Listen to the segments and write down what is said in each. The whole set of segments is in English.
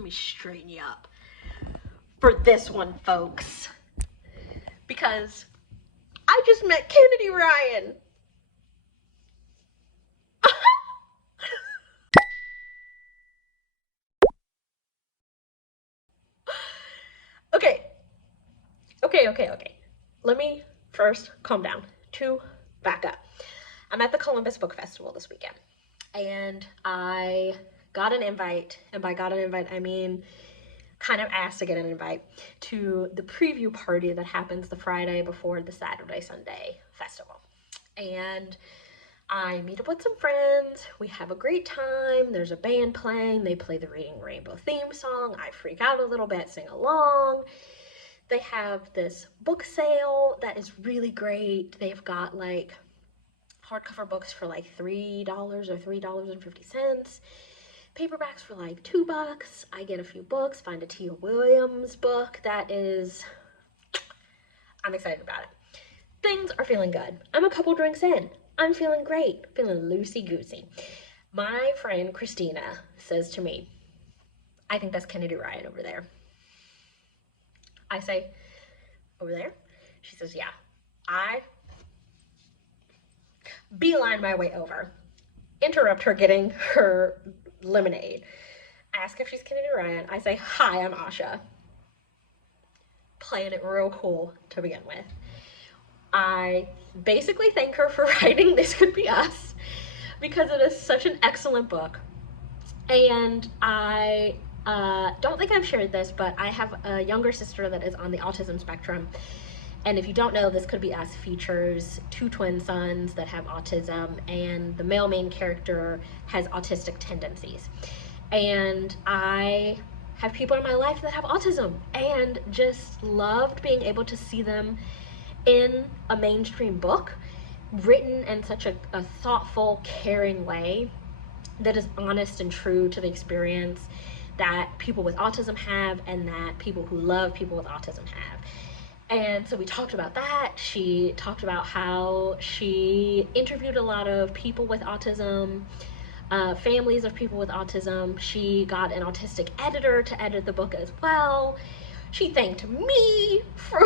let me straighten you up for this one, folks, because I just met Kennedy Ryan. Okay. Let me first calm down. To back up. I'm at the Columbus Book Festival this weekend, and I got an invite, and by got an invite, I mean kind of asked to get an invite to the preview party that happens the Friday before the Saturday-Sunday festival. And I meet up with some friends, we have a great time, there's a band playing, they play the Reading Rainbow theme song, I freak out a little bit, sing along. They have this book sale that is really great. They've got like hardcover books for like $3 or $3.50. Paperbacks for like $2. I get a few books, find a Tia Williams book that is, I'm excited about it. Things are feeling good. I'm a couple drinks in. I'm feeling great, feeling loosey-goosey. My friend Christina says to me, I think that's Kennedy Ryan over there. I say, over there? She says, yeah. I beeline my way over, interrupt her getting her lemonade, ask if she's Kennedy Ryan. I say, hi, I'm Asha. Playing it real cool to begin with. I basically thank her for writing This Could Be Us because it is such an excellent book. And I don't think I've shared this, but I have a younger sister that is on the autism spectrum. And if you don't know, This Could Be Us features two twin sons that have autism, and the male main character has autistic tendencies. And I have people in my life that have autism and just loved being able to see them in a mainstream book written in such a thoughtful, caring way that is honest and true to the experience that people with autism have and that people who love people with autism have. And so we talked about that. She talked about how she interviewed a lot of people with autism, families of people with autism. She got an autistic editor to edit the book as well. She thanked me for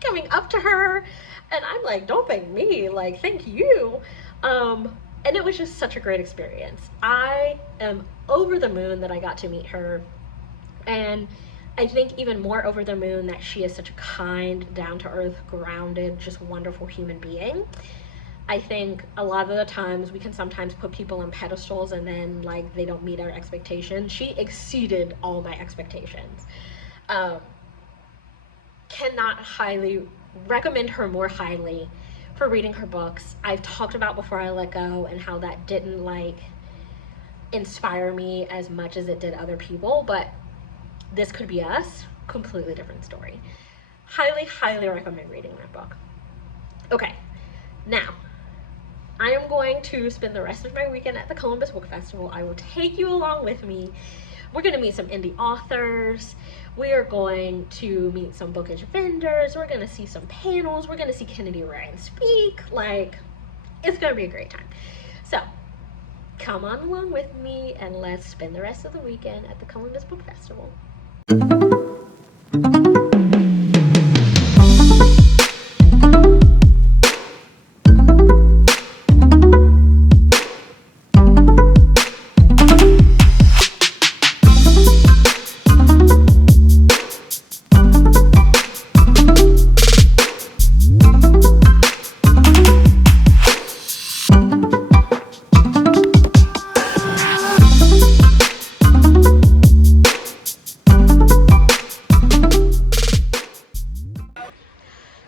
coming up to her. And I'm like, don't thank me, like, thank you. And it was just such a great experience. I am over the moon that I got to meet her. And I think even more over the moon that she is such a kind, down-to-earth, grounded, just wonderful human being. I think a lot of the times we can sometimes put people on pedestals and then like they don't meet our expectations. She exceeded all my expectations. Cannot highly recommend her more highly for reading her books. I've talked about Before I Let Go and how that didn't like inspire me as much as it did other people, but This Could Be Us, completely different story. Highly recommend reading that book. Okay, now I am going to spend the rest of my weekend at the Columbus Book Festival. I will take you along with me. We're going to meet some indie authors. We are going to meet some bookish vendors. We're going to see some panels. We're going to see Kennedy Ryan speak. Like, it's going to be a great time. So, come on along with me and let's spend the rest of the weekend at the Columbus Book Festival.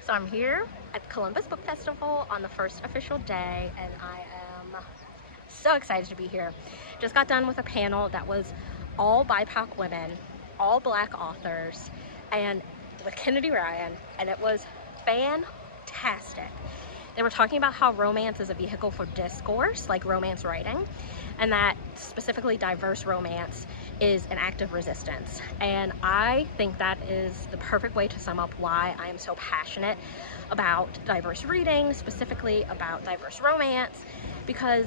So I'm here at the Columbus Book Festival on the first official day, and I am so excited to be here. Just got done with a panel that was all BIPOC women, all Black authors, and with Kennedy Ryan, and it was fantastic. They were talking about how romance is a vehicle for discourse, like romance writing, and that specifically diverse romance is an act of resistance. And I think that is the perfect way to sum up why I am so passionate about diverse reading, specifically about diverse romance, because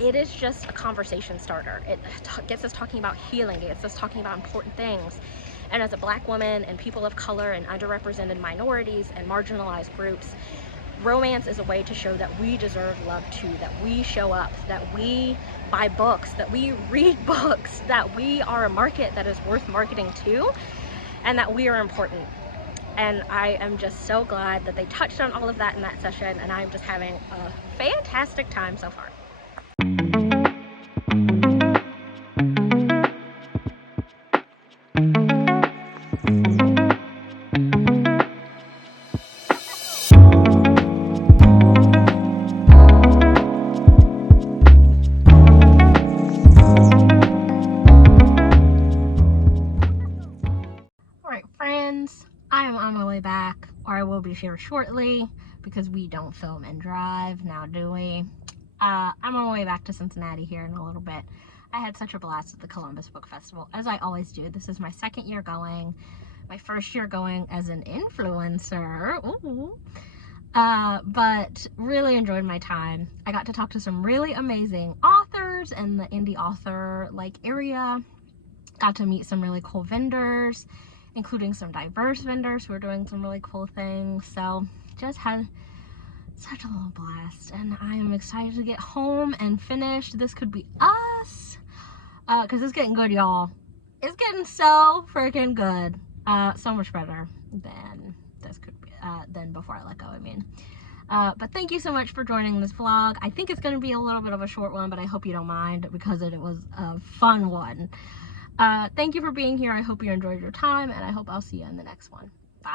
it is just a conversation starter. It gets us talking about healing, it gets us talking about important things. And as a Black woman and people of color and underrepresented minorities and marginalized groups, romance is a way to show that we deserve love too, that we show up, that we buy books, that we read books, that we are a market that is worth marketing to, and that we are important. And I am just so glad that they touched on all of that in that session, and I'm just having a fantastic time so far. Alright friends, I am on my way back, or I will be here shortly, because we don't film and drive now, do we? I'm on my way back to Cincinnati here in a little bit. I had such a blast at the Columbus Book Festival, as I always do. This is my second year going, my first year going as an influencer. Ooh. But really enjoyed my time. I got to talk to some really amazing authors in the indie author area. Got to meet some really cool vendors, including some diverse vendors who are doing some really cool things. So just had such a little blast, and I am excited to get home and finish This Could Be Us, because it's getting good, y'all. It's getting so freaking good. So much better than This Could Be, than Before I Let Go, I mean. But thank you so much for joining this vlog. I think it's going to be a little bit of a short one, but I hope you don't mind, because it was a fun one. Thank you for being here. I hope you enjoyed your time, and I hope I'll see you in the next one. Bye!